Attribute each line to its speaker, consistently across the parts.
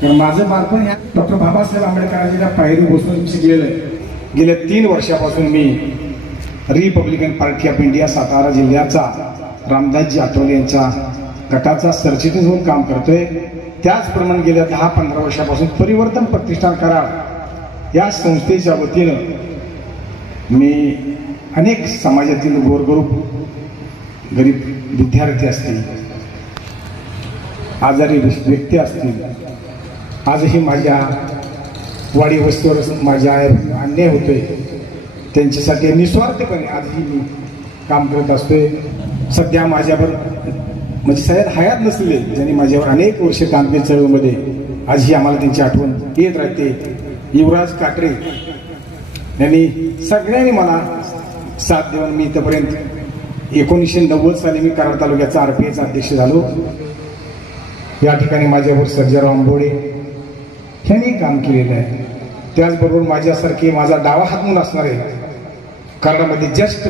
Speaker 1: कारण माझं बालपण ह्या डॉक्टर बाबासाहेब आंबेडकरांच्या पायरी बसून शिकलेलं गेल्या तीन वर्षापासून मी Republican Party of India Satara जिल्ह्याचा रामदासजी आठवले यांच्या गटाचा सरचिटणीस म्हणून काम करतोय. त्याचप्रमाणे गेल्या दहा पंधरा वर्षापासून परिवर्तन प्रतिष्ठान करार या संस्थेच्या वतीनं मी अनेक समाजातील गोरगरूप गरीब विद्यार्थी असतील आजारी व्यक्ती असतील आजही माझ्या वाडी वस्तीवर माझ्या अन्याय होतोय. त्यांच्यासाठी निस्वार्थपणे आजही मी काम करत असतोय. सध्या माझ्यावर म्हणजे सगळ्यात हयात नसलेले ज्यांनी माझ्यावर अनेक वर्ष काम केले चळवळीमध्ये आजही आम्हाला त्यांची आठवण येत राहते. युवराज काटरे यांनी सगळ्यांनी मला साथ देऊन मी इथपर्यंत एकोणीसशे नव्वद साली मी कराड तालुक्याचा आर पी एचा अध्यक्ष झालो. या ठिकाणी माझ्यावर सर्जेराव आंबोडे ह्यांनी काम केलेलं आहे. त्याचबरोबर माझ्यासारखे माझा डावा हात म्हणून असणारे कराडामध्ये ज्येष्ठ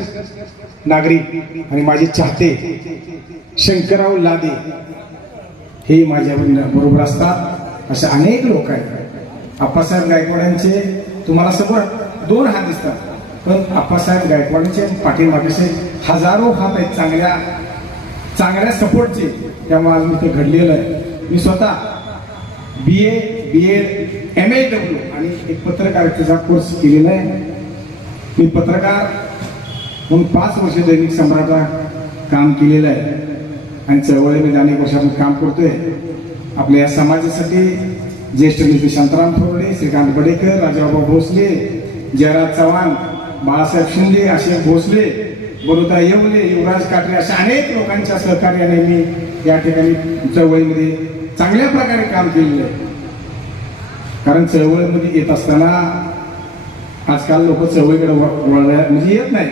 Speaker 1: नागरिक आणि माझे चाहते शंकरराव लादे हे माझ्या बरोबर असतात. असे अनेक लोक आहेत. आप्पासाहेब गायकवाडांचे तुम्हाला समोर दोन हात दिसतात. पण आप्पासाहेब गायकवाडांचे पाठीमागेचे हजारो हात आहेत चांगल्या चांगल्या सपोर्टचे त्यामुळे आज मी ते घडलेलं आहे. मी स्वतः B A B Ed M A W आणि एक पत्रकारितेचा कोर्स केलेला आहे. मी पत्रकार म्हणून पाच वर्ष दैनिक सम्राटला काम केलेलं आहे. आणि चळवळीमध्ये अनेक वर्षापासून काम करतोय. आपल्या या समाजासाठी ज्येष्ठ नेते शांताराम थोरडे श्रीकांत बडेकर राजाबाबा भोसले जयराज चव्हाण बाळासाहेब शिंदे अशोक भोसले बरोदा येवले युवराज काटरे अशा अनेक लोकांच्या सहकार्याने मी या ठिकाणी चळवळीमध्ये चांगल्या प्रकारे काम केलेलं आहे. कारण चळवळीमध्ये म्हणजे येत असताना आजकाल लोक चळवळीकडे वळ- वळल्या म्हणजे येत नाही.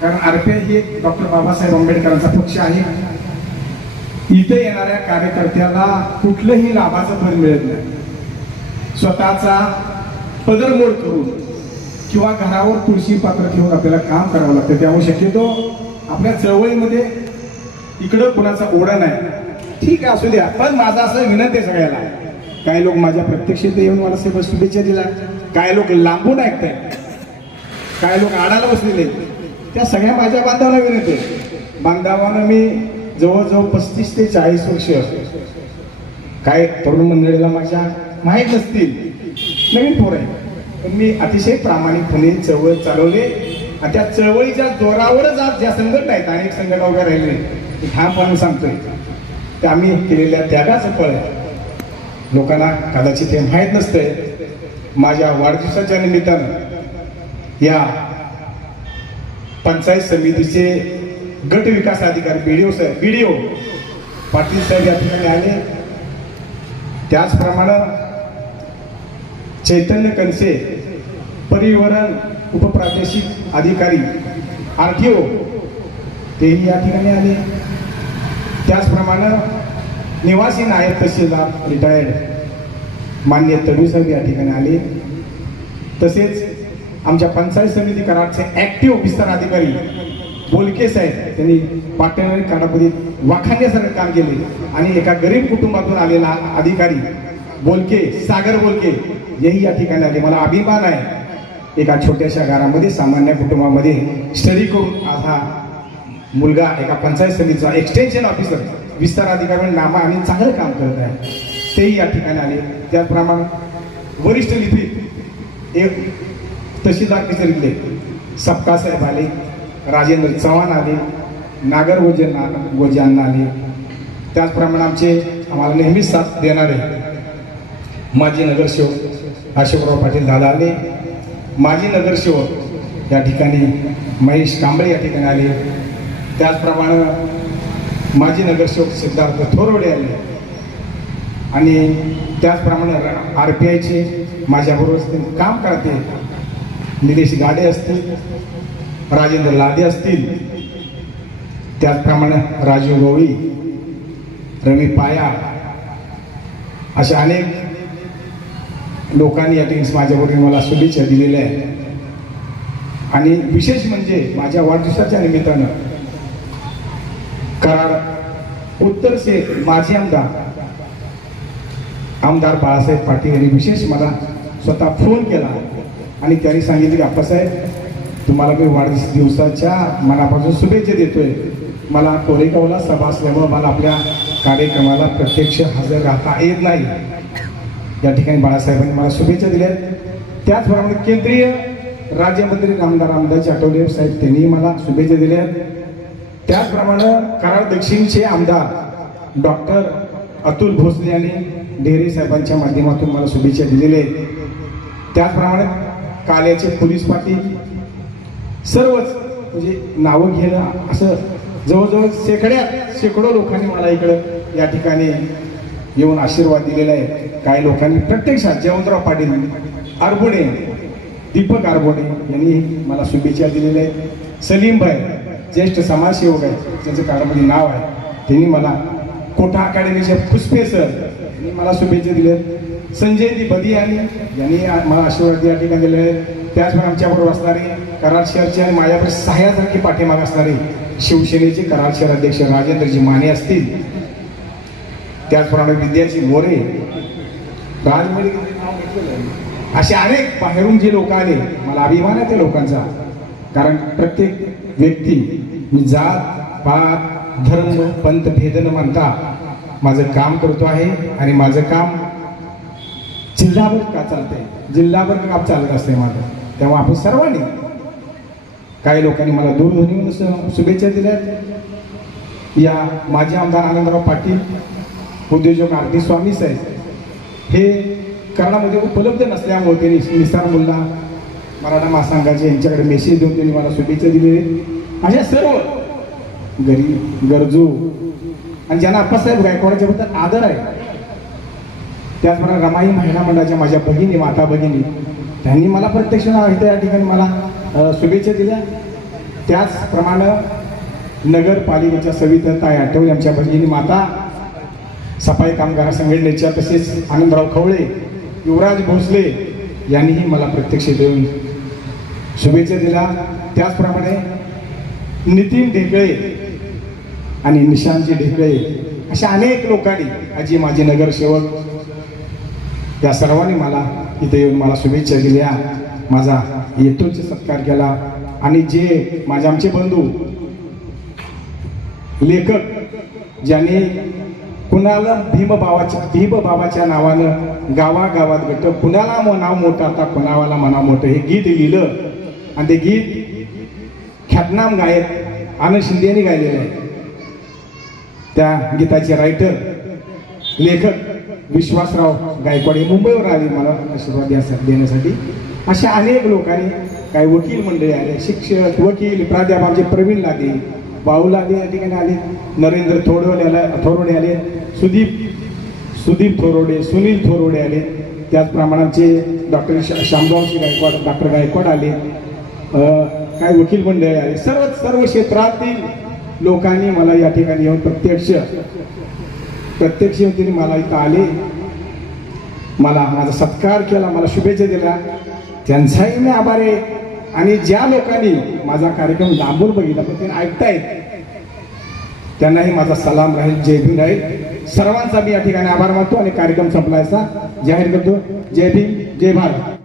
Speaker 1: कारण आरपीआय ही डॉक्टर बाबासाहेब आंबेडकरांचा पक्ष आहे. इथे येणाऱ्या कार्यकर्त्याला कुठलंही लाभाचं फळ मिळत नाही. स्वतःचा पदरमोड करून किंवा घरावर तुळशी पात्र ठेवून आपल्याला काम करावं लागतं त्यामुळे शक्यतो आपल्या चळवळीमध्ये इकडं कुणाचा ओढा नाही. ठीक आहे असू द्या पण माझा असं विनंती आहे सगळ्याला काही लोक माझ्या प्रत्यक्ष इथे येऊन मला सगळं शुभेच्छा दिला काही लोक लांबून ऐकतायत? काही लोक आडाला बसलेले? आहेत. त्या सगळ्या माझ्या बांधवांना विनंती बांधवानं बांधवांना मी जवळजवळ पस्तीस ते चाळीस वर्ष काय तरुण मंडळीला माझ्या माहीत नसतील. नवीन पोर आहे पण मी अतिशय प्रामाणिकपणे चळवळ चालवले आणि त्या चळवळीच्या जोरावरच आज ज्या संघटना आहेत अनेक संघटना उभ्या राहिले मी ठामपणे सांगतोय ते आम्ही केलेल्या त्यागाचं फळ आहे. लोकांना कदाचित हे माहीत नसतंय माझ्या वाढदिवसाच्या निमित्तानं या पंचायत समितीचे गट विकास अधिकारी बी डी ओ साहेब ओ पाटील साहेब या ठिकाणी आले. त्याचप्रमाणे चैतन्य कनसे परिवहन उपप्रादेशिक अधिकारी आर टी ओ तेही या ठिकाणी आले. त्याचप्रमाणे निवासी नायब तहसीलदार रिटायर्ड मान्य तडवी साहेब या ठिकाणी आले. तसेच आमच्या पंचायत समिती कराडचे ऍक्टिव्ह विस्तार अधिकारी बोलके साहेब त्यांनी पाटणा काडामध्ये वाखाण्यासारखं काम केले. आणि एका गरीब कुटुंबातून आलेला अधिकारी बोलके सागर बोलके हेही या ठिकाणी आले. मला अभिमान आहे. एका छोट्याशा घरामध्ये सामान्य कुटुंबामध्ये स्टडी करून आज हा मुलगा एका पंचायत समितीचा एक्सटेन्शन ऑफिसर विस्तार अधिकारी नामा आणि चांगलं काम करत आहे. तेही या ठिकाणी आले. त्याचप्रमाणे वरिष्ठ लिपिक एक तहसीलदार कचेरीतले. सपका साहेब आले राजेंद्र चव्हाण आले नागर गोजन गोजांना आले. त्याचप्रमाणे आमचे आम्हाला नेहमीच साथ देणारे माजी नगरसेवक अशोकराव पाटील दादा आले. माजी नगरसेवक या ठिकाणी महेश कांबळे या ठिकाणी आले. त्याचप्रमाणे माजी नगरसेवक सिद्धार्थ थोरवडे आले आणि त्याचप्रमाणे आर पी आयचे माझ्याबरोबर असतील काम करते निलेश गाडे असतील राजेंद्र लादे असतील त्याचप्रमाणे राजीव गवळी रवी पाया अशा अनेक लोकांनी या ठिकाणी माझ्याबरोबर मला शुभेच्छा दिलेल्या आहेत. आणि विशेष म्हणजे माझ्या वाढदिवसाच्या निमित्तानं करार उत्तर से माजी आमदार आमदार बाळासाहेब पाटील यांनी विशेष मला स्वतः फोन केला आणि त्यांनी सांगितले की आप्पासाहेब तुम्हाला मी वाढदिवस दिवसाच्या मनापासून शुभेच्छा देतोय. मला कोरेगावला सभा असल्यामुळं मला आपल्या कार्यक्रमाला प्रत्यक्ष हजर राहता येत नाही. या ठिकाणी बाळासाहेबांनी मला शुभेच्छा दिल्या. त्याचप्रमाणे केंद्रीय राज्यमंत्री रामदार रामदास आठवले साहेब त्यांनी मला शुभेच्छा दिल्या. त्याचप्रमाणे कराड दक्षिणचे आमदार डॉक्टर अतुल भोसले यांनी डेरे साहेबांच्या माध्यमातून मला शुभेच्छा दिलेल्या आहेत. त्याचप्रमाणे काल्याचे पोलीस पाटील सर्वच म्हणजे नावं घेणं असं जवळजवळ शेकड्या शेकडो लोकांनी मला इकडं या ठिकाणी येऊन आशीर्वाद दिलेला आहे. काही लोकांनी प्रत्यक्षात जयवंतराव पाटील आरबोडे दीपक आरबोडे यांनी मला शुभेच्छा दिलेल्या आहेत. सलीमभाई ज्येष्ठ समाजसेवक आहे त्यांचं काळामध्ये नाव आहे. त्यांनी मला कोठा अकॅडमीचे पुष्पे सर यांनी मला शुभेच्छा दिल्या. आहेत. संजय दी बदियानी यांनी मला आशीर्वाद या ठिकाणी दिले. आहेत त्याचप्रमाणे आमच्याबरोबर असणारे कराड शहरचे आणि माझ्याकडे सह्यासारखी पाठीमाग असणारे शिवसेनेचे कराड शहर अध्यक्ष राजेंद्रजी माने असतील. त्याचप्रमाणे विद्याजी मोरे राजमणी असे अनेक बाहेरून जे लोक आले मला अभिमान आहे त्या लोकांचा. कारण प्रत्येक व्यक्ती मी जात पात धर्म पंथ भेद न म्हणता माझं काम करतो आहे आणि माझं काम जिल्हाभर का चालतंय? जिल्हाभर काम चालत असते माझं? तेव्हा आपण सर्वांनी काही लोकांनी मला दूरध्वनीवरून शुभेच्छा दिल्या या माजी आमदार आनंदराव पाटील उद्योजक आरती स्वामी साहेब हे कारणामध्ये उपलब्ध नसल्यामुळे त्यांनी निसार मुल्ला मराठा महासंघाचे यांच्याकडे मेसेज देऊन त्यांनी मला शुभेच्छा दिले अशा सर्व गरीब गरजू आणि ज्यांना अप्पासाहेब गायकवाडाच्या बद्दल आदर आहे त्याचप्रमाणे रमाई महिला मंडळाच्या माझ्या भगिनी माता भगिनी त्यांनी मला प्रत्यक्ष त्या या ठिकाणी मला शुभेच्छा दिल्या. त्याचप्रमाणे नगरपालिकेच्या सविता ताई आठवले आमच्या भगिनी माता सफाई कामगार संघटनेच्या तसेच आनंदराव खवळे युवराज भोसले यांनीही मला प्रत्यक्ष देऊन शुभेच्छा दिल्या. त्याचप्रमाणे नितीन ढेकळे आणि निशांतजी ढेकळे अशा अनेक लोकांनी आजी माझे नगरसेवक या सर्वांनी मला इथे येऊन मला शुभेच्छा दिल्या. माझा येतोच सत्कार केला. आणि जे माझे आमचे बंधू लेखक ज्यांनी कुणाला भीमबाबाच्या भीमबाबाच्या नावानं गावागावात भेटतं. कुणाला नाव मोठं आता कुणावाला मनाव मोठं हे गीत लिहिलं. आणि ते गीत ख्यातनाम गायक आनंद शिंदेने गायलेलं आहे. त्या गीताचे रायटर लेखक विश्वासराव गायकवाड हे मुंबईवर आले. मला आशीर्वाद देण्यासाठी. अशा अनेक लोकांनी काही वकील मंडळी आले शिक्षक वकील प्राध्यापक प्रवीण लागे बाऊ आले या ठिकाणी आले. नरेंद्र थोडवले आले थोरवडे आले. सुदीप सुदीप थोरोडे सुनील थोरोडे आले. त्याचप्रमाणे आमचे डॉक्टर शामरावजी गायकवाड डॉक्टर गायकवाड आले. काय वकील मंडळी आले. सर्व सर्व क्षेत्रातील लोकांनी मला या ठिकाणी येऊन प्रत्यक्ष प्रत्यक्ष येऊन त्यांनी मला इथं आले. मला माझा सत्कार केला. मला शुभेच्छा दिल्या. त्यांचाही मी आभार आहे. आणि ज्या लोकांनी माझा कार्यक्रम लांबून बघितला पण ते ऐकतायत त्यांनाही माझा सलाम राहील जय भीम राहील. सर्वांचा मी या ठिकाणी आभार मानतो आणि कार्यक्रम संपलायचा. जाहीर करतो. जय भीम जय भारत.